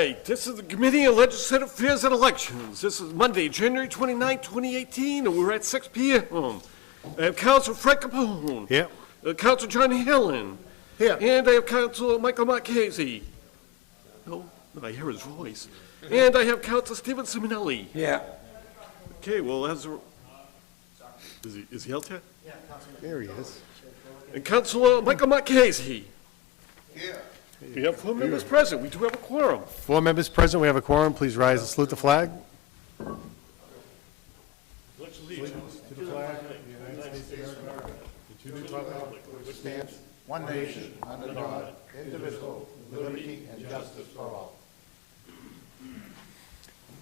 right, this is the Committee on Legislative Affairs and Elections. This is Monday, January 29, 2018, and we're at 6 p.m. I have Council Frank Capone. Here. Council John Helen. Here. And I have Council Michael Marchese. No, I hear his voice. And I have Council Stephen Simonelli. Yeah. Okay, well, is he out there? There he is. And Councilor Michael Marchese. Here. We have 4 members present. We do have a quorum. 4 members present. We have a quorum. Please rise and salute the flag. One nation, under God, indivisible, with liberty and justice for all.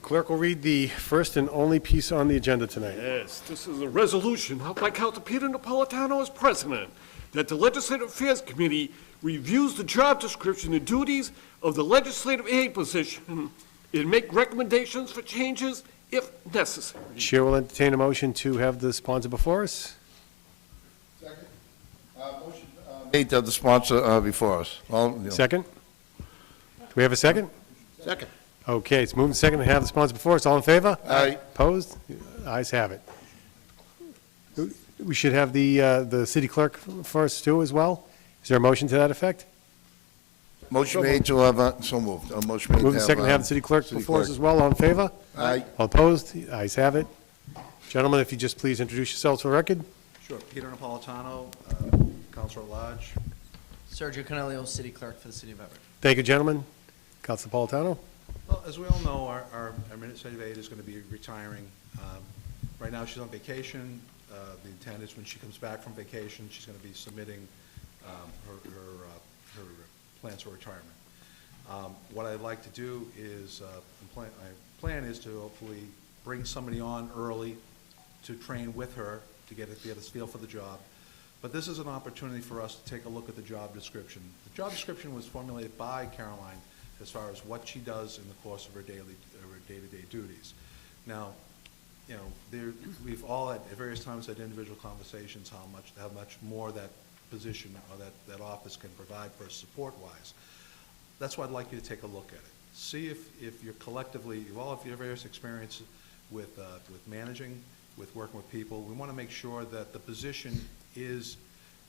Clerk will read the first and only piece on the agenda tonight. Yes, this is a resolution held by Council Peter Napolitano as president, that the Legislative Affairs Committee reviews the job description and duties of the legislative aid position and make recommendations for changes if necessary. Chair will entertain a motion to have the sponsor before us. Second. Motion made to the sponsor before us. Second? Do we have a second? Second. Okay, it's moved and second to have the sponsor before us. All in favor? Aye. Opposed? Ayes have it. We should have the city clerk first too as well. Is there a motion to that effect? Motion made to have, so moved. Motion made to have. Moved and second to have the city clerk before us as well. All in favor? Aye. All opposed? Ayes have it. Gentlemen, if you just please introduce yourselves for the record. Sure. Peter Napolitano, Councilor at Large. Sergio Canelio, City Clerk for the City of Everett. Thank you, gentlemen. Council Napolitano? Well, as we all know, our administrative aide is going to be retiring. Right now, she's on vacation. The intent is when she comes back from vacation, she's going to be submitting her plans for retirement. What I'd like to do is, my plan is to hopefully bring somebody on early to train with her to get a feel for the job. But this is an opportunity for us to take a look at the job description. The job description was formulated by Caroline as far as what she does in the course of her day-to-day duties. Now, you know, we've all at various times had individual conversations how much more that position or that office can provide for us support-wise. That's why I'd like you to take a look at it. See if you're collectively, you all have your various experience with managing, with working with people. We want to make sure that the position is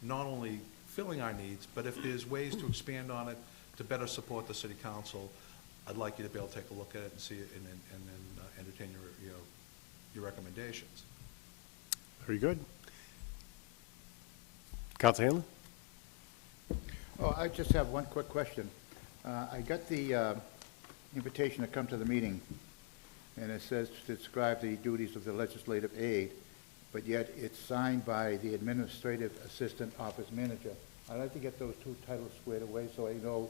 not only filling our needs, but if there's ways to expand on it to better support the city council, I'd like you to be able to take a look at it and see it and then entertain your recommendations. Very good. Council Hanlon? Oh, I just have one quick question. I got the invitation to come to the meeting, and it says to describe the duties of the legislative aide, but yet it's signed by the administrative assistant office manager. I'd like to get those two titles squared away so I know,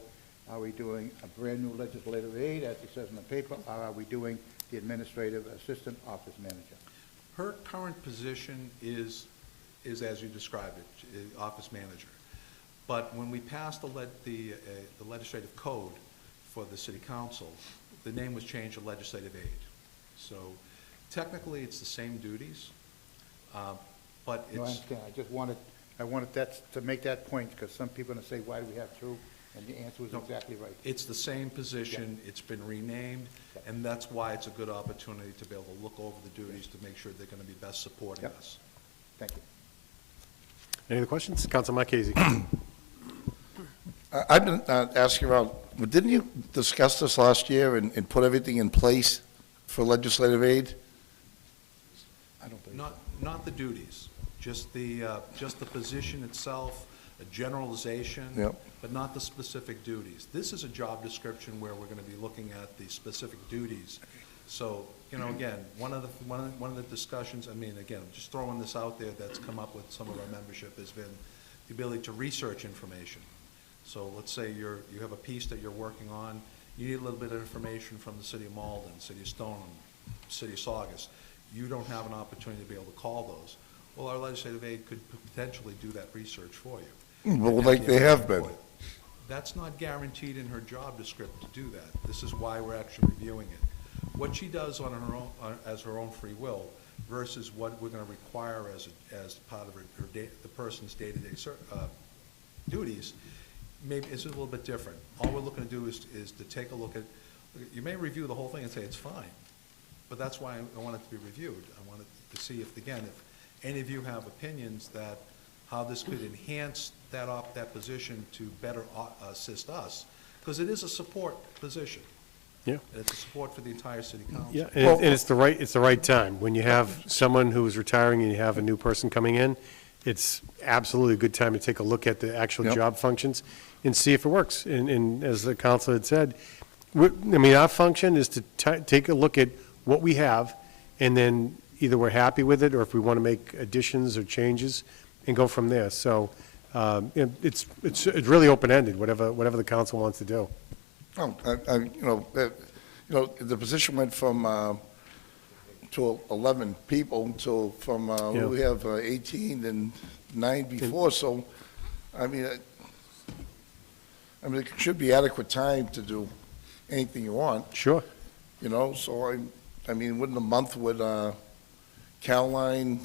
are we doing a brand-new legislative aide, as it says in the paper, or are we doing the administrative assistant office manager? Her current position is as you described it, office manager. But when we passed the legislative code for the city council, the name was changed to legislative aide. So technically, it's the same duties, but it's... No, I understand. I wanted that to make that point, because some people are going to say, why do we have two? And the answer was exactly right. It's the same position, it's been renamed, and that's why it's a good opportunity to be able to look over the duties to make sure they're going to be best supporting us. Thank you. Any other questions? Council Marchese? I've been asking around, didn't you discuss this last year and put everything in place for legislative aid? I don't believe Not the duties, just the position itself, a generalization, Yep. but not the specific duties. This is a job description where we're going to be looking at the specific duties. So, you know, again, one of the discussions, I mean, again, just throwing this out there that's come up with some of our membership has been the ability to research information. So let's say you have a piece that you're working on, you need a little bit of information from the city of Malden, city of Stoneham, city of Saugus. You don't have an opportunity to be able to call those. Well, our legislative aide could potentially do that research for you. Well, like they have been. That's not guaranteed in her job description to do that. This is why we're actually reviewing it. What she does on her own, as her own free will, versus what we're going to require as part of the person's day-to-day duties, maybe it's a little bit different. All we're looking to do is to take a look at You may review the whole thing and say it's fine, but that's why I want it to be reviewed. I want it to see if, again, if any of you have opinions that how this could enhance that position to better assist us, because it is a support position. Yeah. And it's a support for the entire city council. Yeah, and it's the right time. When you have someone who is retiring and you have a new person coming in, it's absolutely a good time to take a look at the actual Yep. job functions and see if it works. And as the council had said, I mean, our function is to take a look at what we have, and then either we're happy with it, or if we want to make additions or changes, and go from there. So it's really open-ended, whatever the council wants to do. Oh, the position went from, to 11 people to, from, Yeah. we have 18 and 9 before, so, I mean, it should be adequate time to do anything you want, Sure. so I mean, wouldn't a month with Caroline,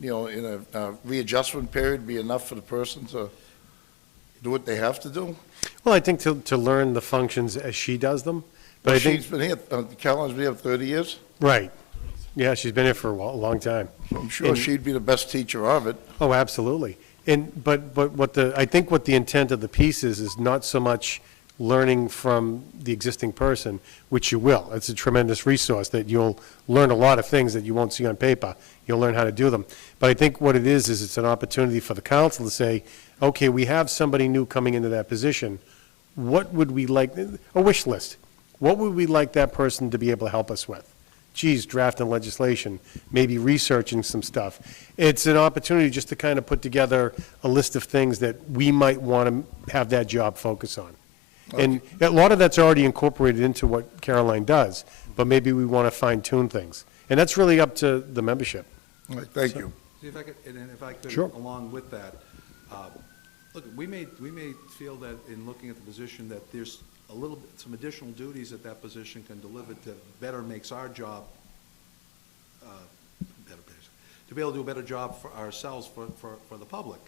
in a readjustment period be enough for the person to do what they have to do? Well, I think to learn the functions as she does them, but I think. She's been here, Caroline's been here 30 years. Right. Yeah, she's been here for a long time. I'm sure And- she'd be the best teacher of it. Oh, absolutely. But I think what the intent of the piece is not so much learning from the existing person, which you will. It's a tremendous resource that you'll learn a lot of things that you won't see on paper. You'll learn how to do them. But I think what it is it's an opportunity for the council to say, okay, we have somebody new coming into that position. What would we like, a wish list. What would we like that person to be able to help us with? Geez, drafting legislation, maybe researching some stuff. It's an opportunity just to kind of put together a list of things that we might want to have that job focus on. And a lot of that's already incorporated into what Caroline does, but maybe we want to fine tune things. And that's really up to the membership. All right, thank you. See, if I could, and if I could, Sure. along with that, look, we may feel that in looking at the position that there's a little bit, some additional duties that position can deliver that better makes our job, to be able to do a better job for ourselves, for the public.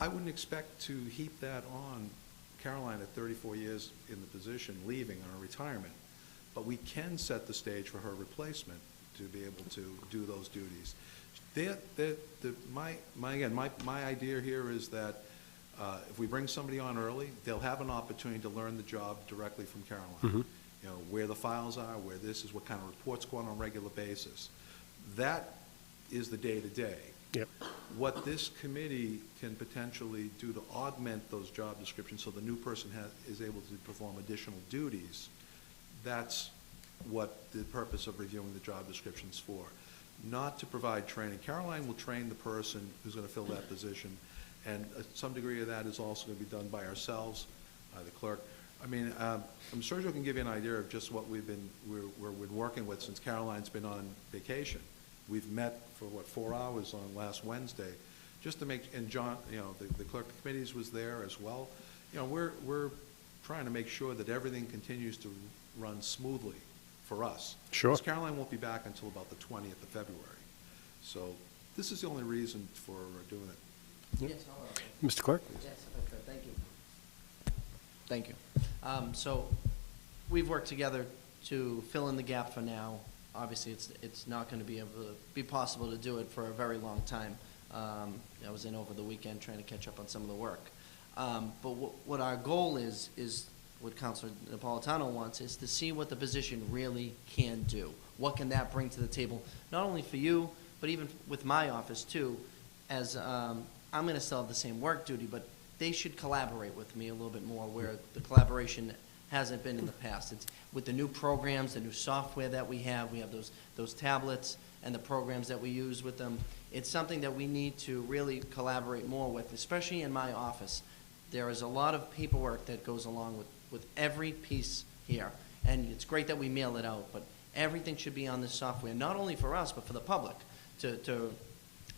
I wouldn't expect to heap that on Caroline at 34 years in the position, leaving on a retirement. But we can set the stage for her replacement to be able to do those duties. My idea here is that if we bring somebody on early, they'll have an opportunity to learn the job directly from Caroline. Where the files are, where this is, what kind of reports go on a regular basis. That is the day-to-day. Yep. What this committee can potentially do to augment those job descriptions so the new person is able to perform additional duties, that's what the purpose of reviewing the job description's for. Not to provide training. Caroline will train the person who's going to fill that position, and some degree of that is also going to be done by ourselves, the clerk. I mean, I'm sure Sergio can give you an idea of just what we're working with since Caroline's been on vacation. We've met for, 4 hours on last Wednesday, just to make, and John, the clerk of committees was there as well. We're trying to make sure that everything continues to run smoothly for us. Sure. Because Caroline won't be back until about the 20th of February. So this is the only reason for doing it. Yes, Mr. Clerk? yes, okay, thank you. Thank you. So we've worked together to fill in the gap for now. Obviously, it's not going to be possible to do it for a very long time. I was in over the weekend trying to catch up on some of the work. But what our goal is what Councilor Napolitano wants, is to see what the position really can do. What can that bring to the table, not only for you, but even with my office too, as I'm going to still have the same work duty, but they should collaborate with me a little bit more, where the collaboration hasn't been in the past. It's with the new programs, the new software that we have those tablets and the programs that we use with them. It's something that we need to really collaborate more with, especially in my office. There is a lot of paperwork that goes along with every piece here, and it's great that we mail it out, but everything should be on this software, not only for us, but for the public, to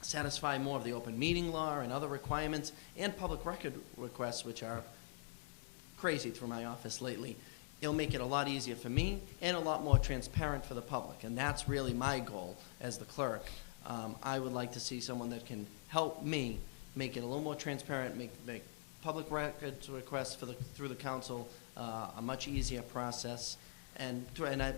satisfy more of the open meeting law and other requirements, and public record requests, which are crazy through my office lately. It'll make it a lot easier for me and a lot more transparent for the public, and that's really my goal as the clerk. I would like to see someone that can help me make it a little more transparent, make public records requests through the council a much easier process. And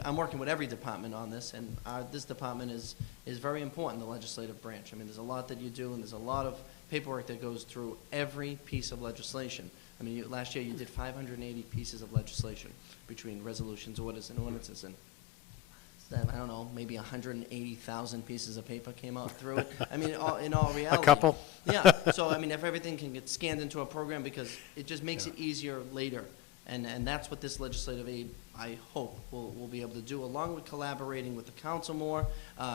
I'm working with every department on this, and this department is very important, the legislative branch. I mean, there's a lot that you do, and there's a lot of paperwork that goes through every piece of legislation. I mean, last year you did 580 pieces of legislation between resolutions, orders, and ordinances, and I don't know, maybe 180,000 pieces of paper came out through it. I mean, in all reality. A couple? Yeah, so I mean, if everything can get scanned into a program, because it just makes it easier later. And that's what this legislative aid, I hope, will be able to do, along with collaborating with the council more,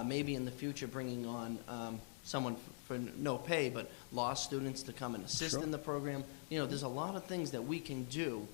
maybe in the future bringing on someone for no pay, but law students to come and assist in the program. You know, there's a lot of things that we can do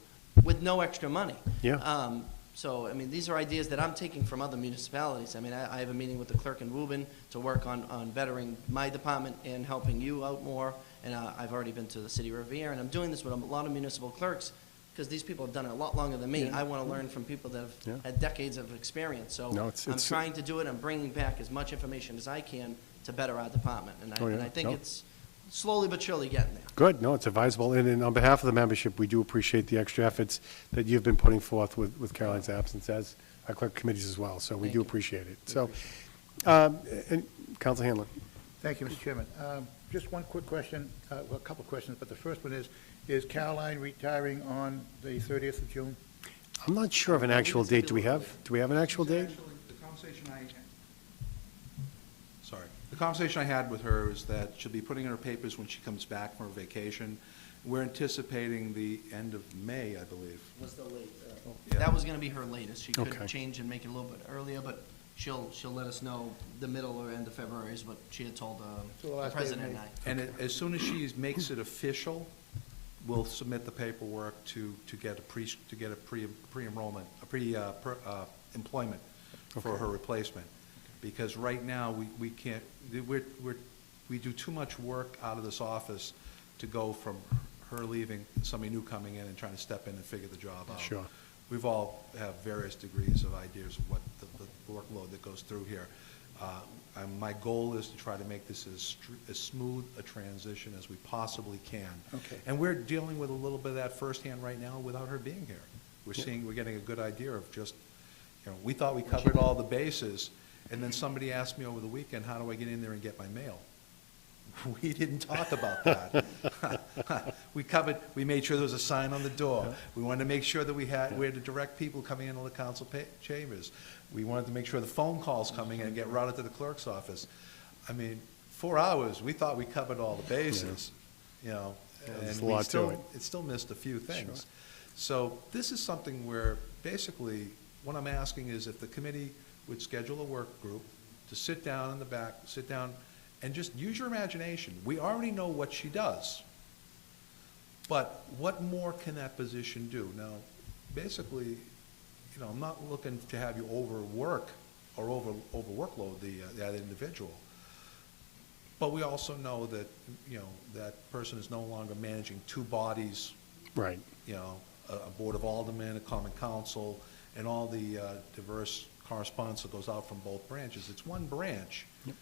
with no extra money. Yeah. So, I mean, these are ideas that I'm taking from other municipalities. I mean, I have a meeting with the clerk in Woburn to work on bettering my department and helping you out more. And I've already been to the city of Revere, and I'm doing this with a lot of municipal clerks, because these people have done it a lot longer than me. I want to learn from people that have had decades of experience. So No, I'm trying to do it. I'm bringing back as much information as I can to better our department. And I think it's slowly but surely getting there. Good, no, it's advisable, and on behalf of the membership, we do appreciate the extra efforts that you've been putting forth with Caroline's absence, as our clerk committees as well, so we Thank do you. appreciate it. So, and Counsel Hanlon? Thank you, Mr. Chairman. Just one quick question, well, a couple of questions, but the first one is Caroline retiring on the 30th of June? I'm not sure of an actual date. Do we have an actual date? Actually, the conversation I had with her is that she'll be putting in her papers when she comes back from her vacation. We're anticipating the end of May, I believe. Was the late, Yeah. that was gonna be her latest. She could Okay. change and make it a little bit earlier, but she'll let us know the middle or end of February is what she had told So the the last day of president May. and I. And as soon as she makes it official, we'll submit the paperwork to get a pre-enrollment, employment for her replacement. Because right now, we can't, we do too much work out of this office to go from her leaving, somebody new coming in and trying to step in and figure the job out. Sure. We've all have various degrees of ideas of what the workload that goes through here. My goal is to try to make this as smooth a transition as we possibly can. Okay. And we're dealing with a little bit of that firsthand right now without her being here. We're getting a good idea of just, we thought we covered all the bases, and then somebody asked me over the weekend, how do I get in there and get my mail? We didn't talk about that. We made sure there was a sign on the door. We wanted to make sure that we had to direct people coming into the council chambers. We wanted to make sure the phone calls coming in and get routed to the clerk's office. I mean, 4 hours, we thought we covered all the bases, there's and a lot to it. it still missed a few things. So this is something where, basically, what I'm asking is if the committee would schedule a work group to sit down in the back, and just use your imagination. We already know what she does, but what more can that position do? Now, basically, I'm not looking to have you overwork or overworkload that individual, but we also know that, that person is no longer managing two bodies, Right. a board of aldermen, a common council, and all the diverse correspondence that goes out from both branches. It's one branch. Yep.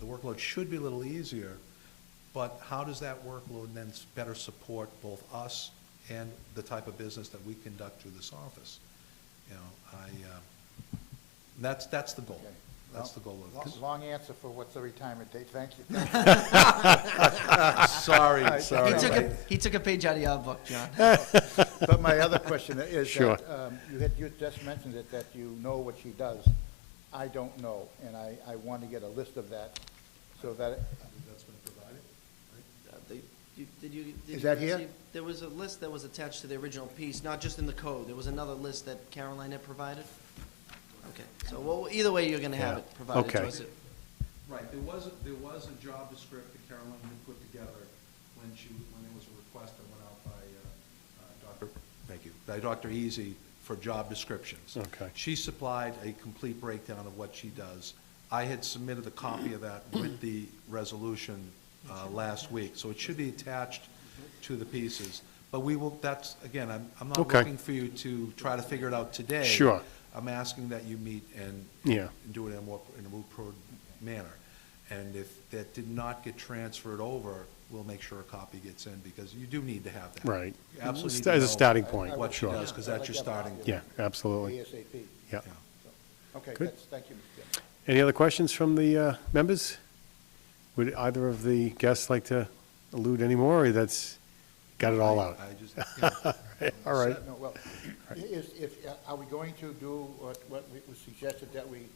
The workload should be a little easier, but how does that workload then better support both us and the type of business that we conduct through this office? That's the goal. Okay. That's the goal of this. Long answer for what's the retirement date, thank you. Sorry. He took a page out of your book, John. But my other question is Sure. that, you just mentioned it, that you know what she does. I don't know, and I want to get a list of that, so that, That's been provided. Is that here? There was a list that was attached to the original piece, not just in the code. There was another list that Caroline had provided. Okay, so well, either way, you're gonna have it provided to Okay. us. Right, there was a job description that Caroline had put together when there was a request that went out by Dr. Easy for job descriptions. Okay. She supplied a complete breakdown of what she does. I had submitted a copy of that with the resolution last week, so it should be attached to the pieces. But we will, again, I'm not Okay. looking for you to try to figure it out today. Sure. I'm asking that you meet and Yeah. do it in a more prudent manner. And if that did not get transferred over, we'll make sure a copy gets in, because you do need to have that. Right. You absolutely need to As a know starting point, what she sure. does, because that's your starting. Yeah, absolutely. ASAP. Yeah. Okay, Good. thank you, Mr. Chairman. Any other questions from the members? Would either of the guests like to allude anymore, or that's, got it all out? I just, you know, All right. No, well, are we going to do what was suggested, that we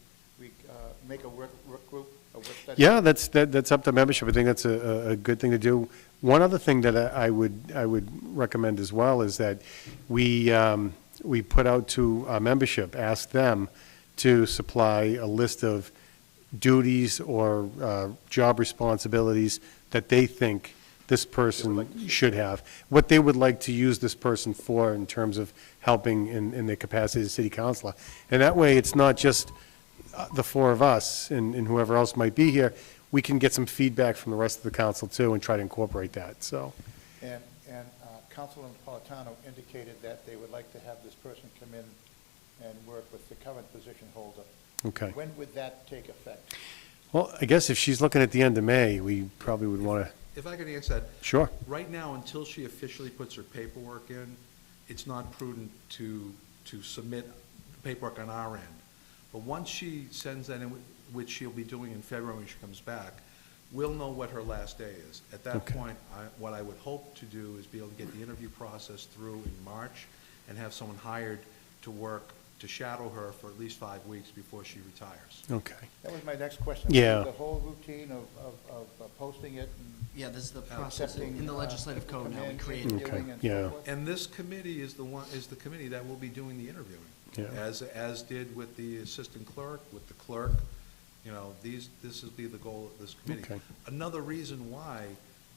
make a work group, a work study? Yeah, that's up to membership. I think that's a good thing to do. One other thing that I would recommend as well is that we put out to our membership, ask them to supply a list of duties or job responsibilities that they think this person should have, what they would like to use this person for in terms of helping in their capacity as city councilor. And that way, it's not just the four of us and whoever else might be here. We can get some feedback from the rest of the council too and try to incorporate that, so. And Councilor Napolitano indicated that they would like to have this person come in and work with the current position holder. Okay. When would that take effect? Well, I guess if she's looking at the end of May, we probably would want to, if I could answer that, sure. right now, until she officially puts her paperwork in, it's not prudent to submit paperwork on our end. But once she sends that in, which she'll be doing in February when she comes back, we'll know what her last day is. At that Okay. point, what I would hope to do is be able to get the interview process through in March and have someone hired to work, to shadow her for at least 5 weeks before she retires. Okay. That was my next question. Yeah. The whole routine of posting it and Yeah, this is the process accepting. in the legislative people code come now, we in, created. Okay, interviewing and so yeah. forth? And this committee is the committee that will be doing the interviewing. Yeah. As did with the assistant clerk, with the clerk, you know, this will be the goal of this committee. Okay. Another reason why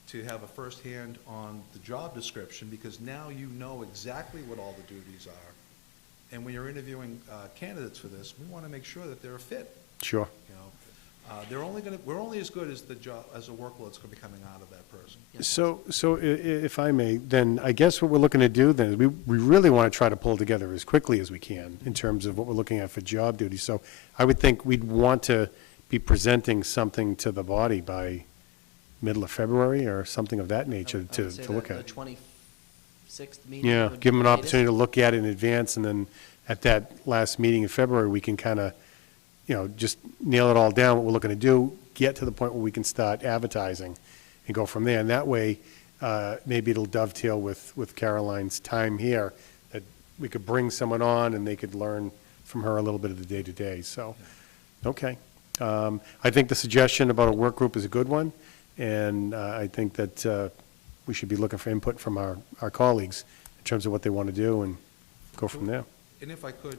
to have a firsthand on the job description, because now you know exactly what all the duties are. And when you're interviewing candidates for this, we want to make sure that they're a fit, Sure. you know. We're only as good as the job, as the workload that's going to be coming out of that person. So if I may, then I guess what we're looking to do then is we really want to try to pull together as quickly as we can in terms of what we're looking at for job duties. So I would think we'd want to be presenting something to the body by middle of February or something of that nature I would to say look the at. 26th meeting. Yeah, would be give them an the latest. opportunity to look at it in advance, and then at that last meeting in February, we can kind of, just nail it all down, what we're looking to do, get to the point where we can start advertising and go from there. And that way, maybe it'll dovetail with Caroline's time here, that we could bring someone on and they could learn from her a little bit of the day-to-day, so, okay. I think the suggestion about a work group is a good one, and I think that we should be looking for input from our colleagues in terms of what they want to do and go from there. And if I could,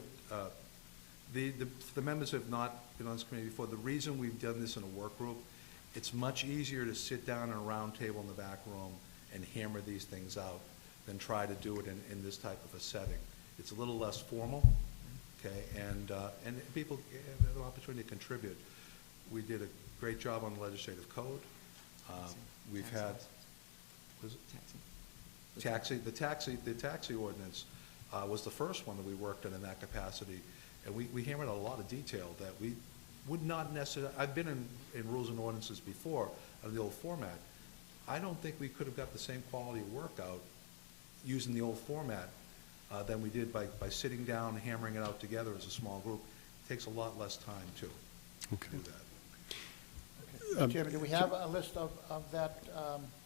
the members who have not been on this committee before, the reason we've done this in a work group, it's much easier to sit down in a round table in the back room and hammer these things out than try to do it in this type of a setting. It's a little less formal, okay, and people have an opportunity to contribute. We did a great job on the legislative code. We've had, was it? The taxi ordinance was the first one that we worked on in that capacity, and we hammered out a lot of detail that we would not necessarily, I've been in rules and ordinances before, under the old format. I don't think we could have got the same quality of work out using the old format than we did by sitting down, hammering it out together as a small group. It takes a lot less time, too, to do that. Mr. Chairman, do we have a list of that?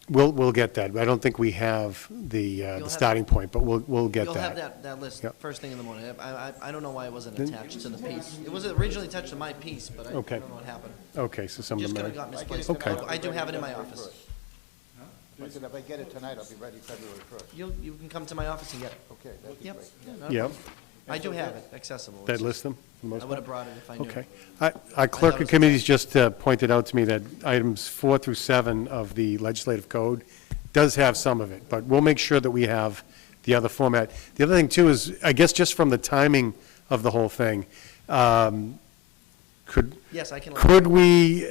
We'll get that. I don't think we have the have- starting point, but we'll get You'll have that. that list Yep. first thing in the morning. I don't know why it wasn't attached to the piece. It was originally attached to my piece, but I don't Okay. know what happened. Okay, so some of Just them kind of are, got misplaced. Okay. I do have it in my office. If I get it tonight, I'll be ready February 1st. You can come to my office and get it. Okay, that'd be Yep. great. Yeah, not a yeah, problem. I do have it accessible. that It's list them, for the most just- I would part? have brought it if I knew. Okay. Our clerk it of was committees just pointed out to me that items 4 through 7 of the legislative code does have some of it, but we'll make sure that we have the other format. The other thing, too, is, I guess just from the timing of the whole thing, Yes, I can. could we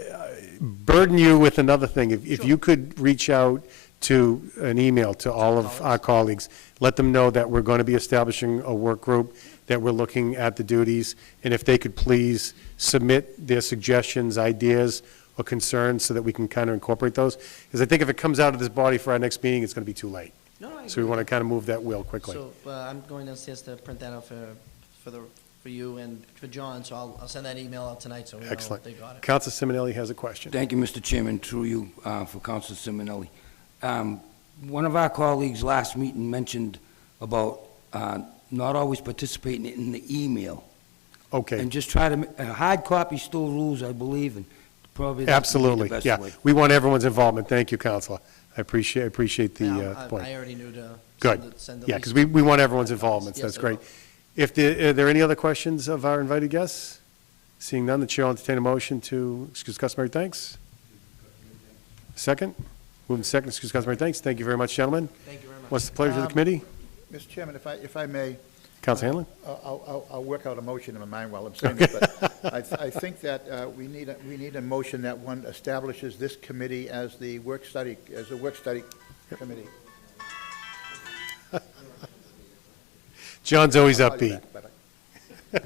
burden you with another thing? If you could reach out to an email to all of our colleagues, let them know that we're going to be establishing a work group, that we're looking at the duties, and if they could please submit their suggestions, ideas, or concerns so that we can kind of incorporate those. Because I think if it comes out of this body for our next meeting, it's going to be too late. No, I So we agree. want to kind of move that wheel quickly. So, I'm going downstairs to print that out for you and for John, so I'll send that email out tonight, so we know Excellent. they got it. Counsel Simonelli has a question. Thank you, Mr. Chairman, through you, for Council Simonelli. One of our colleagues last meeting mentioned about not always participating in the email. Okay. And just try to, hard copy still rules, I believe, and probably that's the Absolutely, best yeah. way. We want everyone's involvement. Thank you, Counselor. I appreciate the Yeah, point. I already knew to Good. send at Yeah, least- because we want everyone's involvement, so Yes, that's I great. will. Are there any other questions of our invited guests? Seeing none, the chair will entertain a motion to excuse customary thanks. Second? Moving second, excuse customary thanks. Thank you very much, gentlemen. Thank you very much. What's the pleasure of the committee? Mr. Chairman, if I may, Counsel Hanlon? I'll work out a motion in my mind while I'm saying it, but I think that we need a motion that one establishes this committee as a work study committee. John's always I'll call you upbeat. back, but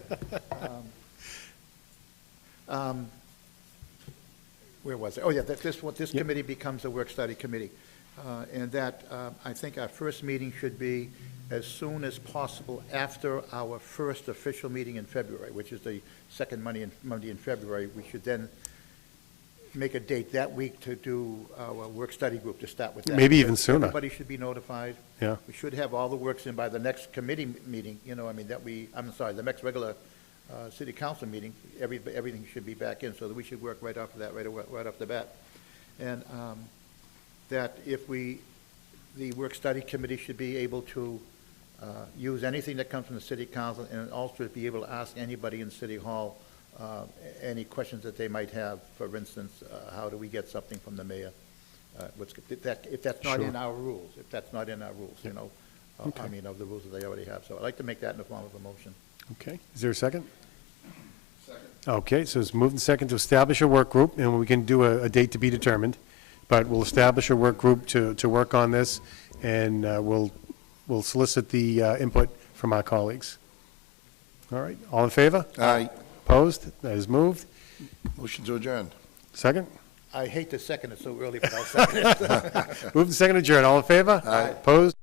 where was it? Oh, yeah, that this committee becomes a work study committee. And that, I think our first meeting should be as soon as possible after our first official meeting in February, which is the second Monday in February. We should then make a date that week to do our work study group, to start with that. Maybe even sooner. Everybody should be notified. Yeah. We should have all the works in by the next committee meeting, the next regular city council meeting, everything should be back in, so that we should work right off of that, right off the bat. And that if the work study committee should be able to use anything that comes from the city council, and also be able to ask anybody in City Hall any questions that they might have. For instance, how do we get something from the mayor? If that's not in our rules, of the rules that they already have. So I'd like to make that in the form of a motion. Okay, is there a second? Second. Okay, so it's moved and second to establish a work group, and we can do a date to be determined, but we'll establish a work group to work on this, and we'll solicit the input from our colleagues. All right, all in favor? Aye. Opposed? That is moved. Motion to adjourn. Second? I hate to second it so early, but I'll second it. Moved and second adjourned. All in favor? Aye. Opposed?